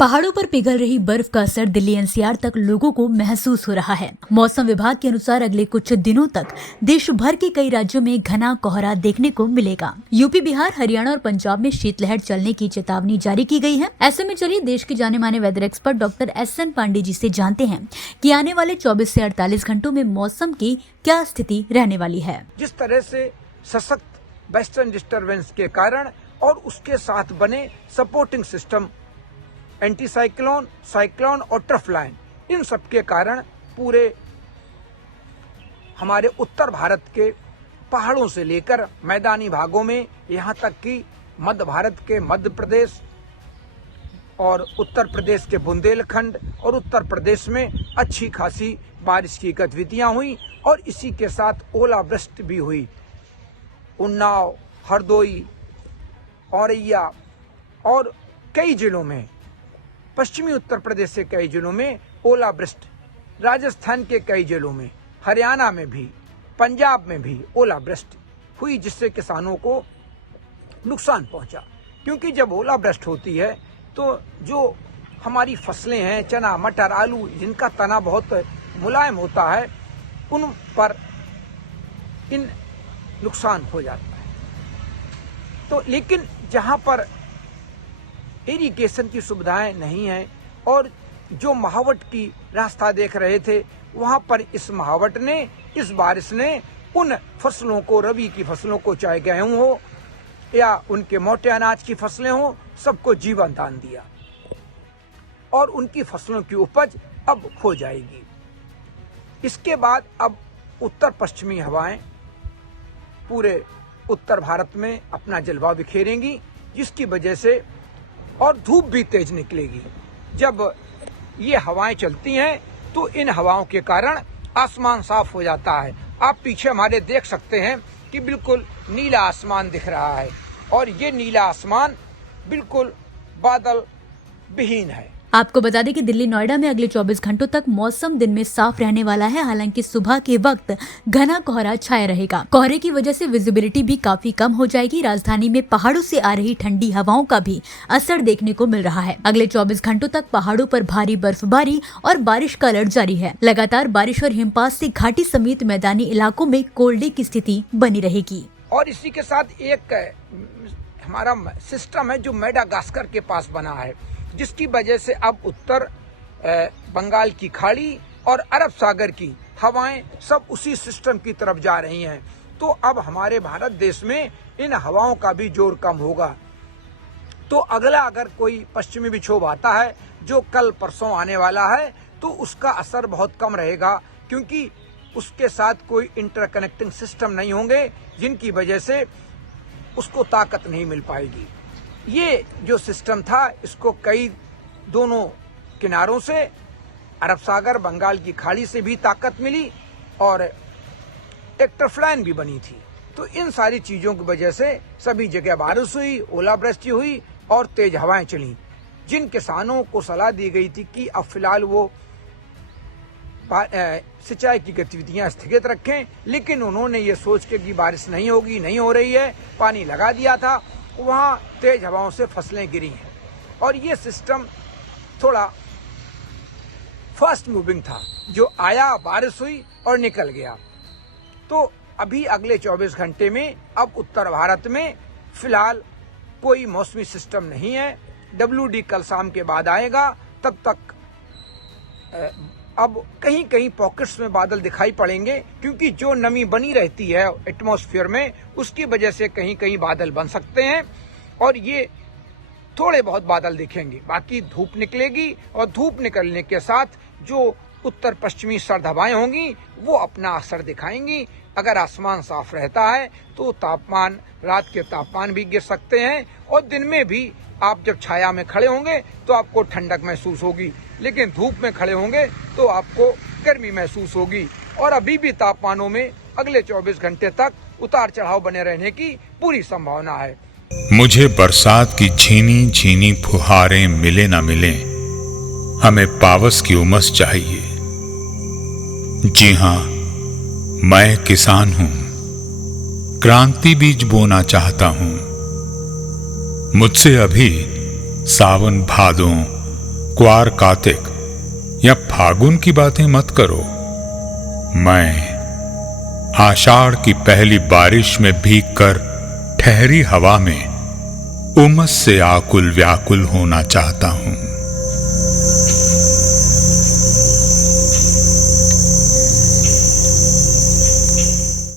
पहाड़ों पर पिघल रही बर्फ का असर दिल्ली एनसीआर तक लोगों को महसूस हो रहा है। मौसम विभाग के अनुसार अगले कुछ दिनों तक देश भर के कई राज्यों में घना कोहरा देखने को मिलेगा। यूपी, बिहार, हरियाणा और पंजाब में शीतलहर चलने की चेतावनी जारी की गई है। ऐसे में चलिए देश के जाने माने weather expert doctor SN Pandey ji से जानते हैं कि आने वाले 24 से 48 घंटों में मौसम की क्या स्थिति रहने वाली है। जिस तरह से सशक्त वेस्टर्न डिस्टर्बेंस के कारण और उसके साथ बने supporting system anti cyclone, cyclone और ट्रफ लाइन, इन सब के कारण पूरे हमारे उत्तर भारत के पहाड़ों से लेकर मैदानी भागों में यहाँ तक कि मध्य भारत के मध्य प्रदेश और उत्तर प्रदेश के बुंदेलखंड और उत्तर प्रदेश में अच्छी खासी बारिश की गतिविधियां हुई और इसी के साथ ओलावृष्टि भी हुई। उन्नाव, हरदोई, औरैया और कई जिलों में, पश्चिमी उत्तर प्रदेश से कई जिलों में ओलावृष्टि, राजस्थान के कई जिलों में, हरियाणा में भी, पंजाब में भी ओलावृष्टि हुई, जिससे किसानों को नुकसान पहुंचा। क्योंकि जब ओलावृष्टि होती है तो जो हमारी फसलें हैं, चना, मटर, आलू, जिनका तना बहुत मुलायम होता है, उन पर इन नुकसान हो जाता है। तो लेकिन जहां पर इरिगेशन की सुविधाएं नहीं हैं और जो महावट की रास्ता देख रहे थे, वहां पर इस महावट ने, इस बारिश ने उन फसलों को, रबी की फसलों को, चाहे गेहूं हो या उनके मोटे अनाज की फसलें हो, सबको जीवन दान दिया और उनकी फसलों की उपज अब हो जाएगी। इसके बाद अब उत्तर पश्चिमी हवाएं पूरे उत्तर भारत में अपना जलवा बिखेरेंगी, जिसकी वजह से और धूप भी तेज निकलेगी। जब ये हवाएं चलती हैं तो इन हवाओं के कारण आसमान साफ हो जाता है। आप पीछे हमारे देख सकते हैं कि बिल्कुल नीला आसमान दिख रहा है और ये नीला आसमान बिल्कुल बादल विहीन है। आपको बता दें कि दिल्ली, नोएडा में अगले 24 घंटों तक मौसम दिन में साफ रहने वाला है। हालांकि सुबह के वक्त घना कोहरा छाया रहेगा। कोहरे की वजह से विजिबिलिटी भी काफी कम हो जाएगी। राजधानी में पहाड़ों से आ रही ठंडी हवाओं का भी असर देखने को मिल रहा है। अगले 24 घंटों तक पहाड़ों पर भारी बर्फबारी और बारिश का अलर्ट जारी है। लगातार बारिश और हिमपात से घाटी समेत मैदानी इलाकों में कोल्ड डे की स्थिति बनी रहेगी। और इसी के साथ एक हमारा सिस्टम है जो मेडागास्कर के पास बना है, जिसकी वजह से अब उत्तर बंगाल की खाड़ी और अरब सागर की हवाएं सब उसी सिस्टम की तरफ जा रही हैं। तो अब हमारे भारत देश में इन हवाओं का भी जोर कम होगा। तो अगला अगर कोई पश्चिमी विक्षोभ आता है जो कल परसों आने वाला है, तो उसका असर बहुत कम रहेगा, क्योंकि उसके साथ कोई इंटरकनेक्टिंग सिस्टम नहीं होंगे, जिनकी वजह से उसको ताकत नहीं मिल पाएगी। ये जो सिस्टम था, इसको कई दोनों किनारों से, अरब सागर, बंगाल की खाड़ी से भी ताकत मिली और एक ट्रफ लाइन भी बनी थी। तो इन सारी चीजों की वजह से सभी जगह बारिश हुई, ओलावृष्टि हुई और तेज हवाएं चली। जिन किसानों को सलाह दी गई थी कि अब फिलहाल वो सिंचाई की गतिविधियां स्थगित रखें, लेकिन उन्होंने ये सोच के कि बारिश नहीं होगी, नहीं हो रही है, पानी लगा दिया था, वहाँ तेज हवाओं से फसलें गिरी हैं। और ये सिस्टम थोड़ा फास्ट मूविंग था, जो आया, बारिश हुई और निकल गया। तो अभी अगले 24 घंटे में अब उत्तर भारत में फिलहाल कोई मौसमी सिस्टम नहीं है। WD कल शाम के बाद आएगा। तब तक अब कहीं कहीं पॉकेट्स में बादल दिखाई पड़ेंगे, क्योंकि जो नमी बनी रहती है एटमॉस्फेयर में, उसकी वजह से कहीं कहीं बादल बन सकते हैं और ये थोड़े बहुत बादल दिखेंगे। बाकी धूप निकलेगी और धूप निकलने के साथ जो उत्तर पश्चिमी सर्द हवाएं होंगी वो अपना असर दिखाएंगी। अगर आसमान साफ रहता है तो तापमान, रात के तापमान भी गिर सकते हैं और दिन में भी आप जब छाया में खड़े होंगे तो आपको ठंडक महसूस होगी, लेकिन धूप में खड़े होंगे तो आपको गर्मी महसूस होगी। और अभी भी तापमानों में अगले 24 घंटे तक उतार चढ़ाव बने रहने की पूरी संभावना है। मुझे बरसात की झीनी झीनी फुहारें मिले ना मिले, हमें पावस की उमस चाहिए। जी हाँ, मैं किसान हूं, क्रांति बीज बोना चाहता हूं। मुझसे अभी सावन भादों क्वार कार्तिक या फागुन की बातें मत करो। मैं आषाढ़ की पहली बारिश में भीगकर ठहरी हवा में उमस से आकुल व्याकुल होना चाहता हूं।